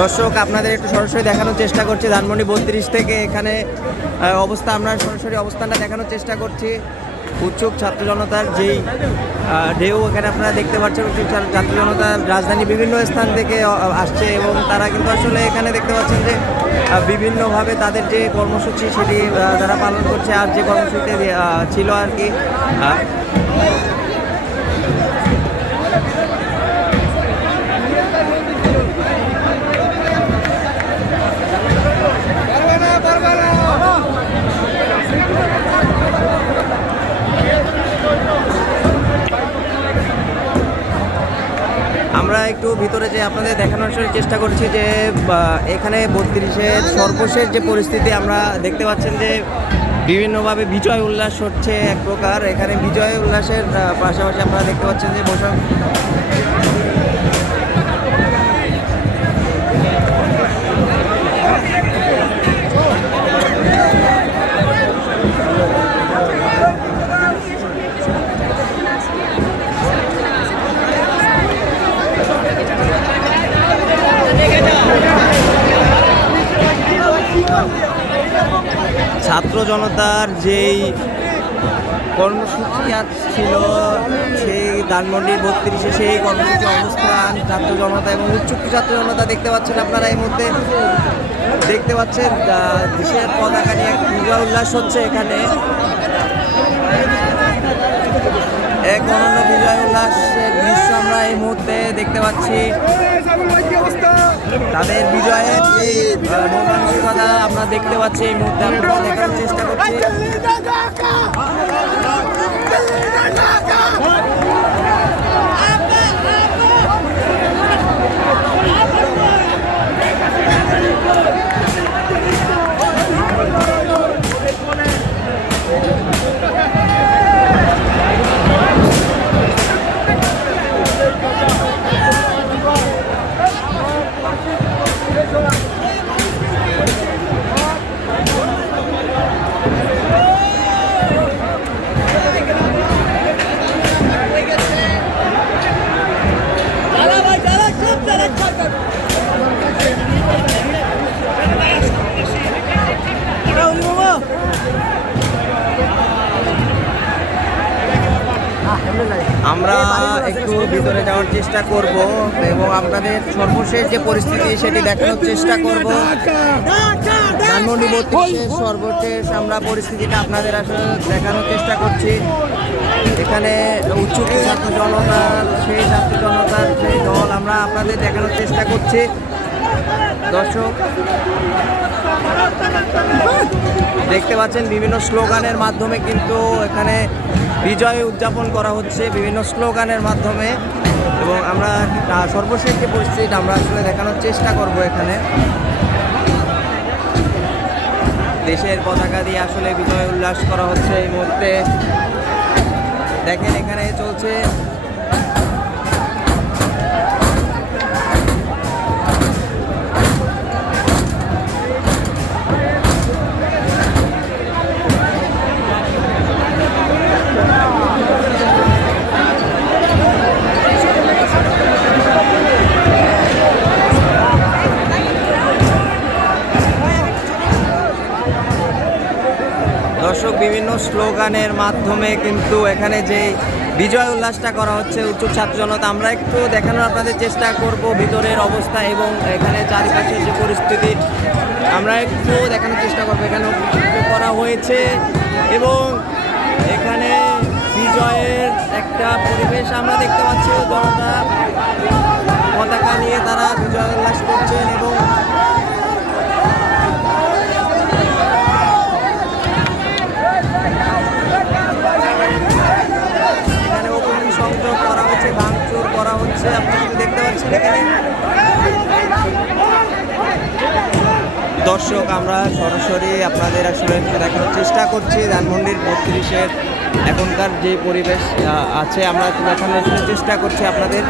দর্শক আপনাদের একটু সরাসরি দেখানোর চেষ্টা করছি ধানমন্ডি 32 থেকে এখানে অবস্থা, আমরা সরাসরি অবস্থানটা দেখানোর চেষ্টা করছি। উৎসুক ছাত্র জনতার যেই ঢেউ এখানে আপনারা দেখতে পাচ্ছেন, উৎসুক ছাত্র জনতার রাজধানী বিভিন্ন স্থান থেকে আসছে এবং তারা কিন্তু আসলে এখানে দেখতে পাচ্ছেন যে বিভিন্নভাবে তাদের যে কর্মসূচি সেটি তারা পালন করছে। আর যে কর্মসূচিতে ছিল আর কি, আমরা একটু ভিতরে যে আপনাদের দেখানোর চেষ্টা করছি যে এখানে 32-এর সর্বশেষ যে পরিস্থিতি আমরা দেখতে পাচ্ছেন যে বিভিন্নভাবে বিজয় উল্লাস হচ্ছে এক প্রকার। এখানে বিজয় উল্লাসের পাশাপাশি আপনারা দেখতে পাচ্ছেন যে বৈশাখ ছাত্র জনতার যেই কর্মসূচি ছিল সেই ধানমন্ডি 32-এ সেই কর্মসূচি অবস্থান ছাত্র জনতা এবং উচ্চুক ছাত্র জনতা দেখতে পাচ্ছেন আপনারা এই মুহূর্তে দেখতে পাচ্ছেন দেশের পতাকা নিয়ে বিজয় উল্লাস হচ্ছে। এখানে এক অনন্য বিজয় উল্লাসের দৃশ্য আমরা এই মুহূর্তে দেখতে পাচ্ছি। তাদের বিজয়ের যে মানসিকতা আমরা দেখতে পাচ্ছি এই মুহূর্তে আপনারা দেখার চেষ্টা করছি। আমরা একটু ভিতরে যাওয়ার চেষ্টা করব এবং আপনাদের সর্বশেষ যে পরিস্থিতি সেটি দেখানোর চেষ্টা করব। ধানমন্ডি 32-এর সর্বশেষ আমরা পরিস্থিতিটা আপনাদের আসলে দেখানোর চেষ্টা করছি। এখানে উচ্চুক ছাত্র জনতার সেই ছাত্র জনতার সেই দল আমরা আপনাদের দেখানোর চেষ্টা করছি। দর্শক দেখতে পাচ্ছেন বিভিন্ন স্লোগানের মাধ্যমে কিন্তু এখানে বিজয় উদযাপন করা হচ্ছে বিভিন্ন স্লোগানের মাধ্যমে এবং আমরা সর্বশেষ যে পরিস্থিতি আমরা আসলে দেখানোর চেষ্টা করব। এখানে দেশের পতাকা দিয়ে আসলে বিজয় উল্লাস করা হচ্ছে এই মুহূর্তে দেখেন এখানে চলছে। দর্শক বিভিন্ন স্লোগানের মাধ্যমে কিন্তু এখানে যে বিজয় উল্লাসটা করা হচ্ছে উচ্চুক ছাত্র জনতা আমরা একটু দেখানোর আপনাদের চেষ্টা করব ভিতরের অবস্থা এবং এখানে চারিপাশের যে পরিস্থিতি আমরা একটু দেখানোর চেষ্টা করবো। এখানে করা হয়েছে এবং এখানে বিজয়ের একটা পরিবেশ আমরা দেখতে পাচ্ছি। জনতা পতাকা নিয়ে তারা বিজয় উল্লাস করছেন এবং সংযোগ করা হচ্ছে, ভাঙচুর করা হচ্ছে আপনারা দেখতে পাচ্ছেন এখানে। দর্শক আমরা সরাসরি আপনাদের আসলে দেখানোর চেষ্টা করছি ধানমন্ডির 32-এর এখনকার যে পরিবেশ আছে আমরা দেখানোর চেষ্টা করছি আপনাদের।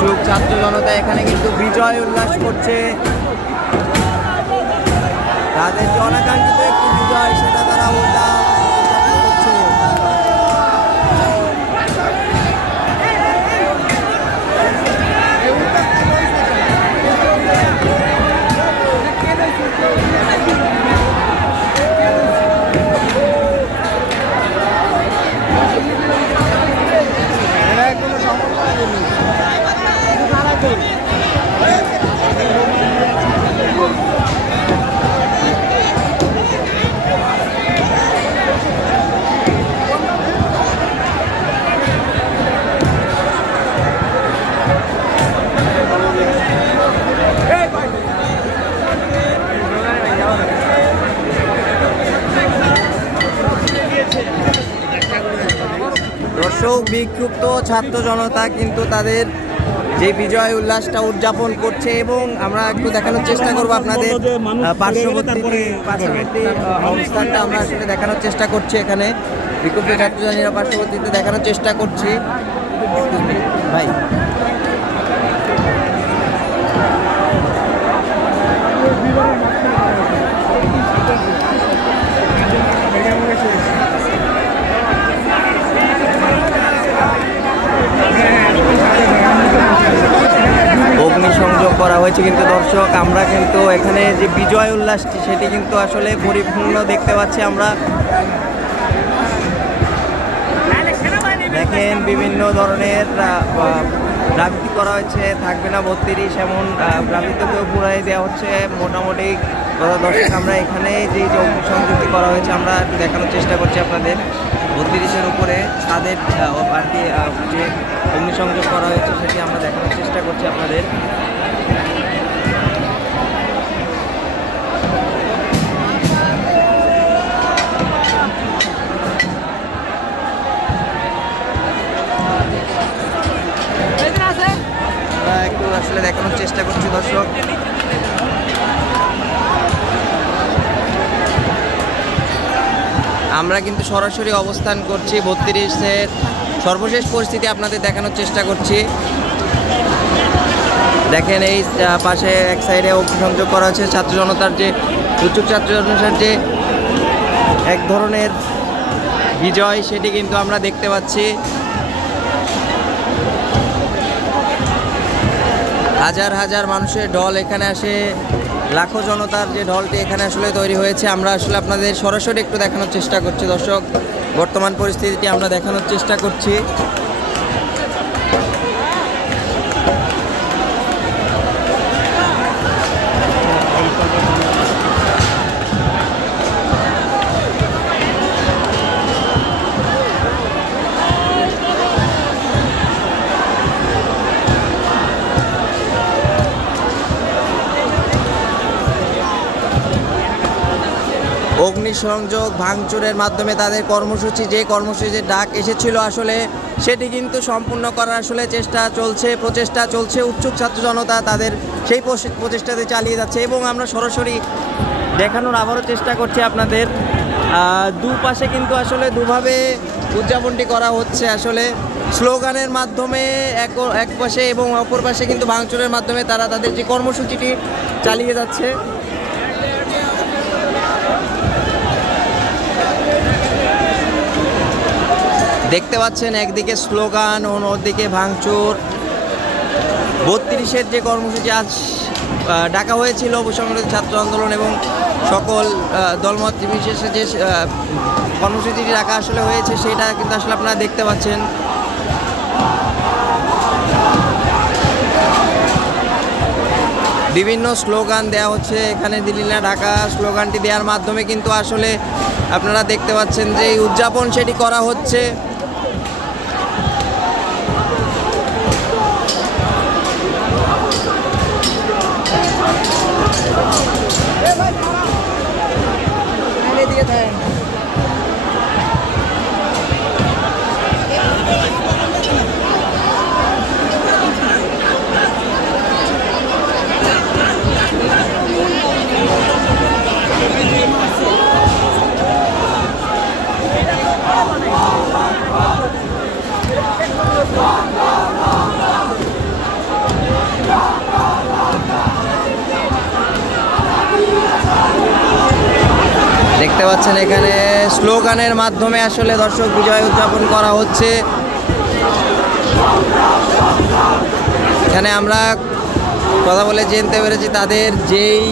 যুগ ছাত্র জনতা এখানে কিন্তু বিজয় উল্লাস করছে, তাদের যে অনাকাঙ্ক্ষিত একটি বিজয় সেটা তারা উল্লাস করছে। বিক্ষুব্ধ ছাত্র জনতা কিন্তু তাদের যে বিজয় উল্লাসটা উদযাপন করছে এবং আমরা একটু দেখানোর চেষ্টা করব আপনাদের পার্শ্ববর্তী অবস্থানটা আমরা আসলে দেখানোর চেষ্টা করছি। এখানে বিক্ষুব্ধ ছাত্রজনেরা পার্শ্ববর্তীতে দেখানোর চেষ্টা করছি। ভাই অগ্নিসংযোগ করা হয়েছে, কিন্তু দর্শক আমরা কিন্তু এখানে যে বিজয় উল্লাসটি সেটি কিন্তু আসলে পরিপূর্ণ দেখতে পাচ্ছি আমরা। দেখেন বিভিন্ন ধরনের রাজনীতি করা হয়েছে, থাকবে না 32 এমন রাজনীতিকেও পুরাই দেওয়া হচ্ছে মোটামুটি। দর্শক আমরা এখানে যে অগ্নিসংযোগটি করা হয়েছে আমরা একটু দেখানোর চেষ্টা করছি আপনাদের। 32-এর উপরে তাদের আর কি যে অগ্নিসংযোগ করা হয়েছে সেটি আমরা দেখানোর চেষ্টা করছি আপনাদের। একটু আসলে দেখানোর চেষ্টা করছি দর্শক। আমরা কিন্তু সরাসরি অবস্থান করছি 32-এর সর্বশেষ পরিস্থিতি আপনাদের দেখানোর চেষ্টা করছি। দেখেন এই পাশে এক সাইডে অগ্নিসংযোগ করা হচ্ছে। ছাত্র জনতার যে উৎসুক ছাত্র জনতার যে এক ধরনের বিজয় সেটি কিন্তু আমরা দেখতে পাচ্ছি। হাজার হাজার মানুষের ঢল এখানে আসে, লাখো জনতার যে ঢলটি এখানে আসলে তৈরি হয়েছে আমরা আসলে আপনাদের সরাসরি একটু দেখানোর চেষ্টা করছি দর্শক। বর্তমান পরিস্থিতিটি আমরা দেখানোর চেষ্টা করছি। অগ্নিসংযোগ ভাঙচুরের মাধ্যমে তাদের কর্মসূচির ডাক এসেছিল আসলে সেটি কিন্তু সম্পূর্ণ করার আসলে প্রচেষ্টা চলছে। উৎসুক ছাত্র জনতা তাদের সেই প্রচেষ্টাতে চালিয়ে যাচ্ছে এবং আমরা সরাসরি দেখানোর আবারও চেষ্টা করছি আপনাদের। দুপাশে কিন্তু আসলে দুভাবে উদযাপনটি করা হচ্ছে আসলে স্লোগানের মাধ্যমে এক পাশে এবং অপর পাশে কিন্তু ভাঙচুরের মাধ্যমে তারা তাদের যে কর্মসূচিটি চালিয়ে যাচ্ছে। দেখতে পাচ্ছেন একদিকে স্লোগান অন্যদিকে ভাঙচুর। 32-এর যে কর্মসূচি আজ ডাকা হয়েছিল অবসংগঠিত ছাত্র আন্দোলন এবং সকল দলমত বিশেষে যে কর্মসূচিটি ডাকা আসলে হয়েছে সেটা কিন্তু আসলে আপনারা দেখতে পাচ্ছেন। বিভিন্ন স্লোগান দেওয়া হচ্ছে এখানে, দিল্লি না ঢাকা স্লোগানটি দেওয়ার মাধ্যমে কিন্তু আসলে আপনারা দেখতে পাচ্ছেন যে এই উদযাপন সেটি করা হচ্ছে। দেখতে পাচ্ছেন এখানে স্লোগানের মাধ্যমে আসলে দর্শক বিজয় উদযাপন করা হচ্ছে। এখানে আমরা কথা বলে জানতে পেরেছি তাদের যেই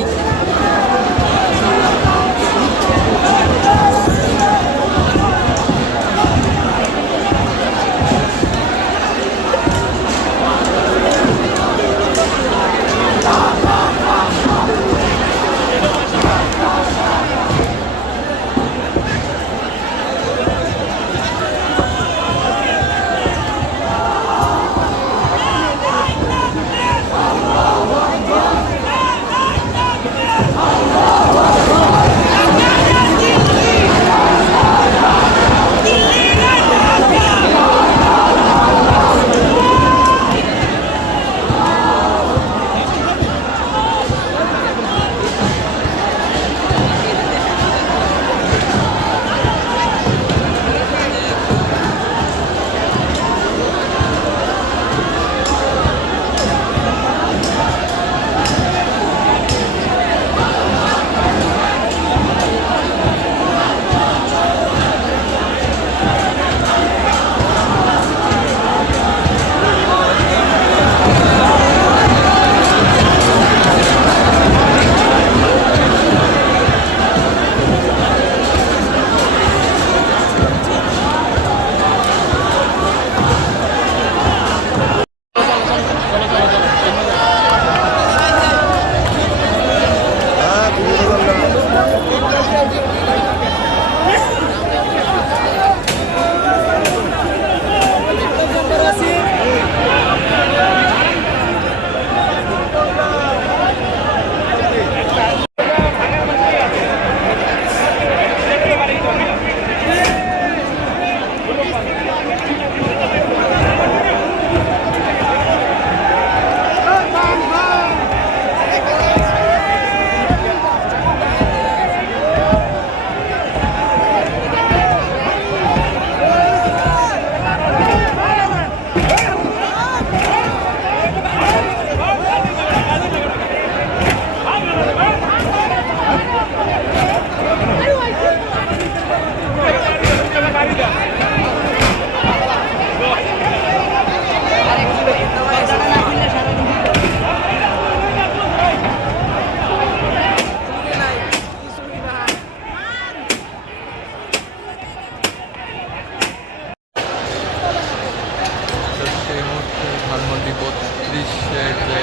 32-এর যে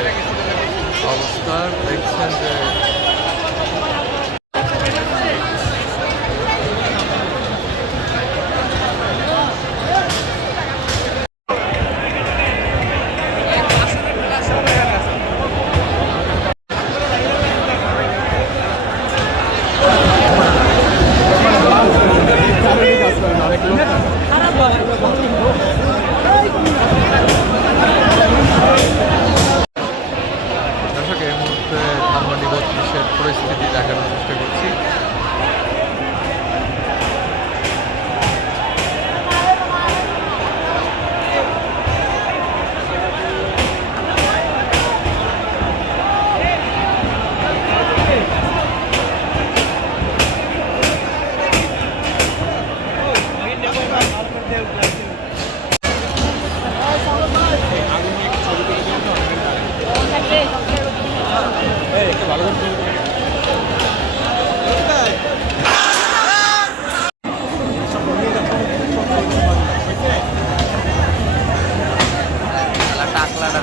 অবস্থা দেখছেন যে দর্শক এই মুহূর্তে ধানমন্ডি 32-এর পরিস্থিতি দেখানোর চেষ্টা করছি। টাকলাটা